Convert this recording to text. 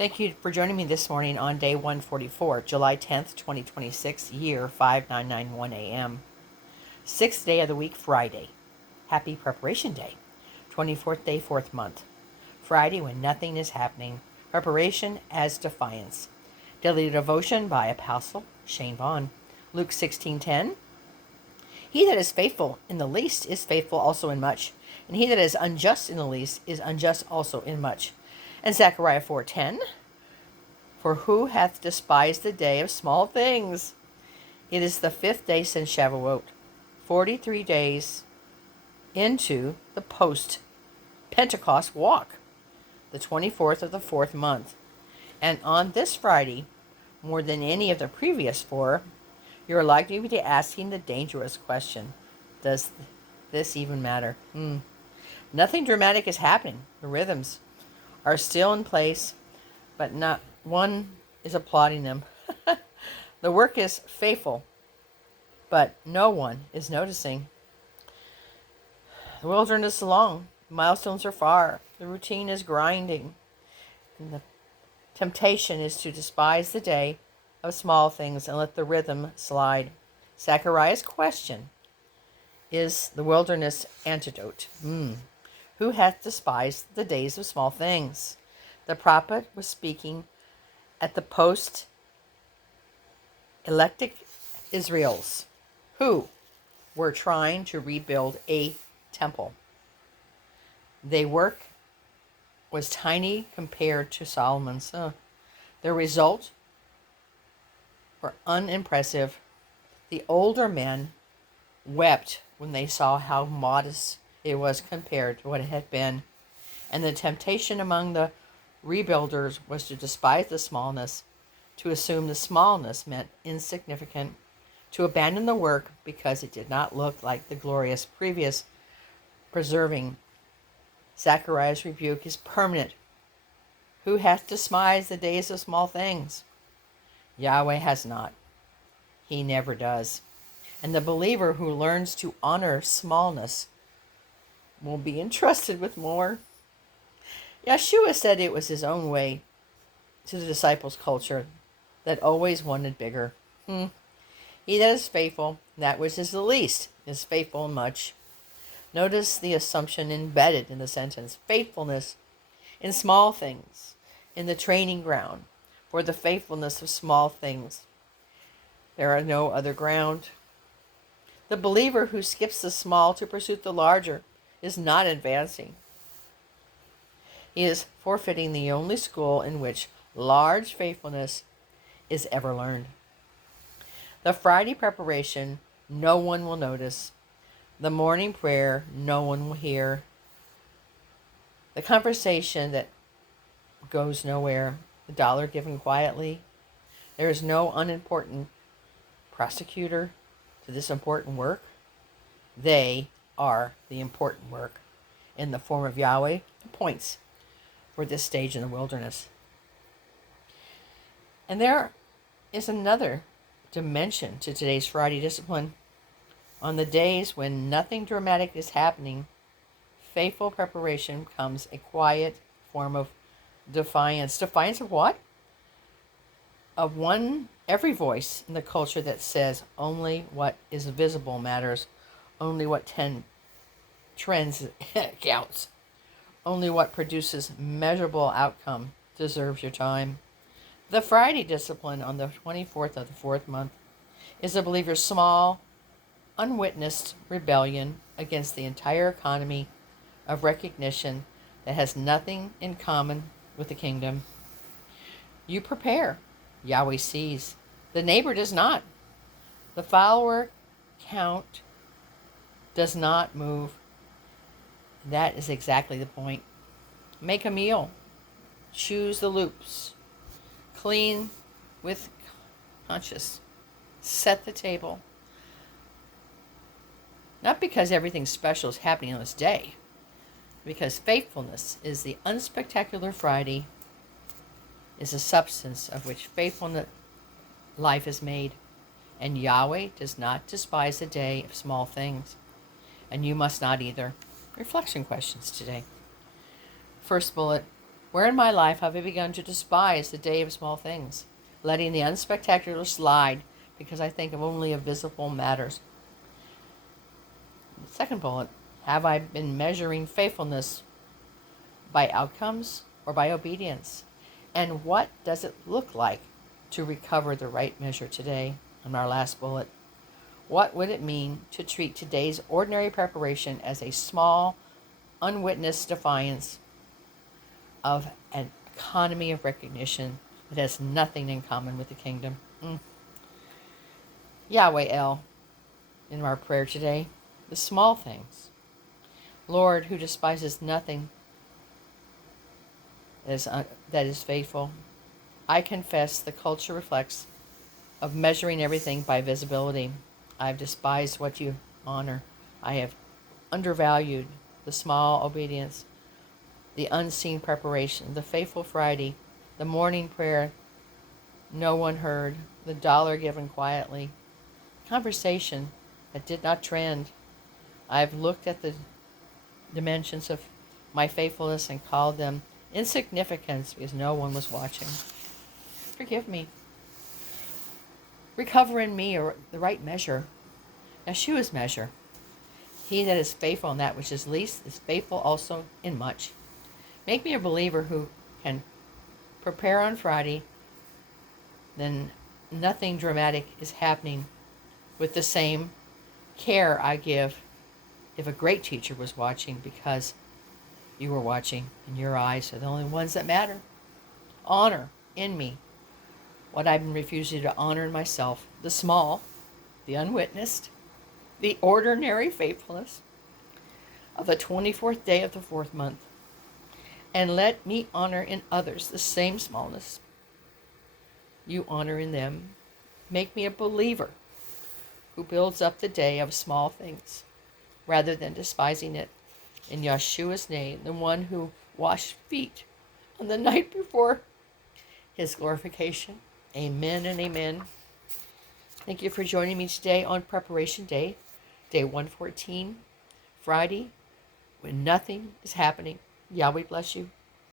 Thank you for joining me this morning on day 144, July 10th, 2026, year 5991 a.m. Sixth day of the week, Friday. Happy Preparation Day. 24th day, 4th month. Friday when nothing is happening. Preparation as defiance. Daily devotion by Apostle Shane Vaughn. Luke 16:10. He that is faithful in the least is faithful also in much, and he that is unjust in the least is unjust also in much. And Zechariah 4:10. For who hath despised the day of small things? It is the 5th day since Shavuot, 43 days into the post-Pentecost walk, the 24th of the 4th month. And on this Friday, more than any of the previous 4, you're likely to be asking the dangerous question, does this even matter? Nothing dramatic is happening. The rhythms are still in place, but not one is applauding them. The work is faithful, but no one is noticing. The wilderness is long, milestones are far, the routine is grinding, and the temptation is to despise the day of small things and let the rhythm slide. Zechariah's question is the wilderness antidote. Who hath despised the days of small things? The prophet was speaking at the post-electic Israels, who were trying to rebuild a temple. Their work was tiny compared to Solomon's. The result were unimpressive. The older men wept when they saw how modest it was compared to what it had been. And the temptation among the rebuilders was to despise the smallness, to assume the smallness meant insignificant, to abandon the work because it did not look like the glorious previous preserving. Zechariah's rebuke is permanent. Who hath despised the days of small things? Yahweh has not. He never does. And the believer who learns to honor smallness will be entrusted with more. Yeshua said it was his own way to the disciples' culture that always wanted bigger. He that is faithful, that which is the least, is faithful in much. Notice the assumption embedded in the sentence. Faithfulness in small things, in the training ground for the faithfulness of small things. There are no other ground. The believer who skips the small to pursue the larger is not advancing. He is forfeiting the only school in which large faithfulness is ever learned. The Friday preparation, no one will notice. The morning prayer, no one will hear. The conversation that goes nowhere, the dollar given quietly. There is no unimportant prosecutor to this important work. They are the important work in the form of Yahweh appoints for this stage in the wilderness. And there is another dimension to today's Friday discipline. On the days when nothing dramatic is happening, faithful preparation becomes a quiet form of defiance. Defiance of what? Of every voice in the culture that says only what is visible matters, only what trends counts, only what produces measurable outcome deserves your time. The Friday discipline on the 24th of the 4th month is a believer's small, unwitnessed rebellion against the entire economy of recognition that has nothing in common with the kingdom. You prepare. Yahweh sees. The neighbor does not. The follower count does not move. That is exactly the point. Make a meal. Choose the loops. Clean with conscience. Set the table. Not because everything special is happening on this day, because faithfulness is the unspectacular Friday, is the substance of which faithful life is made. And Yahweh does not despise the day of small things. And you must not either. Reflection questions today. First bullet, Where in my life have I begun to despise the day of small things, letting the unspectacular slide because I think of only of visible matters? Second bullet, have I been measuring faithfulness by outcomes or by obedience? And what does it look like to recover the right measure today? And our last bullet, what would it mean to treat today's ordinary preparation as a small, unwitnessed defiance of an economy of recognition that has nothing in common with the kingdom? Yahweh El, in our prayer today, the small things. Lord, who despises nothing that is faithful, I confess the culture reflects of measuring everything by visibility. I have despised what you honor. I have undervalued the small obedience, the unseen preparation, the faithful Friday, the morning prayer no one heard, the dollar given quietly, conversation that did not trend. I have looked at the dimensions of my faithfulness and called them insignificance because no one was watching. Forgive me. Recover in me the right measure, Yeshua's measure. He that is faithful in that which is least is faithful also in much. Make me a believer who can prepare on Friday, then nothing dramatic is happening with the same care I give if a great teacher was watching, because you were watching and your eyes are the only ones that matter. Honor in me what I've been refusing to honor in myself, the small, the unwitnessed, the ordinary faithfulness of the 24th day of the 4th month. And let me honor in others the same smallness you honor in them. Make me a believer who builds up the day of small things rather than despising it. In Yeshua's name, the one who washed feet on the night before his glorification. Amen and amen. Thank you for joining me today on Preparation Day, Day 114, Friday, when nothing is happening. Yahweh bless you.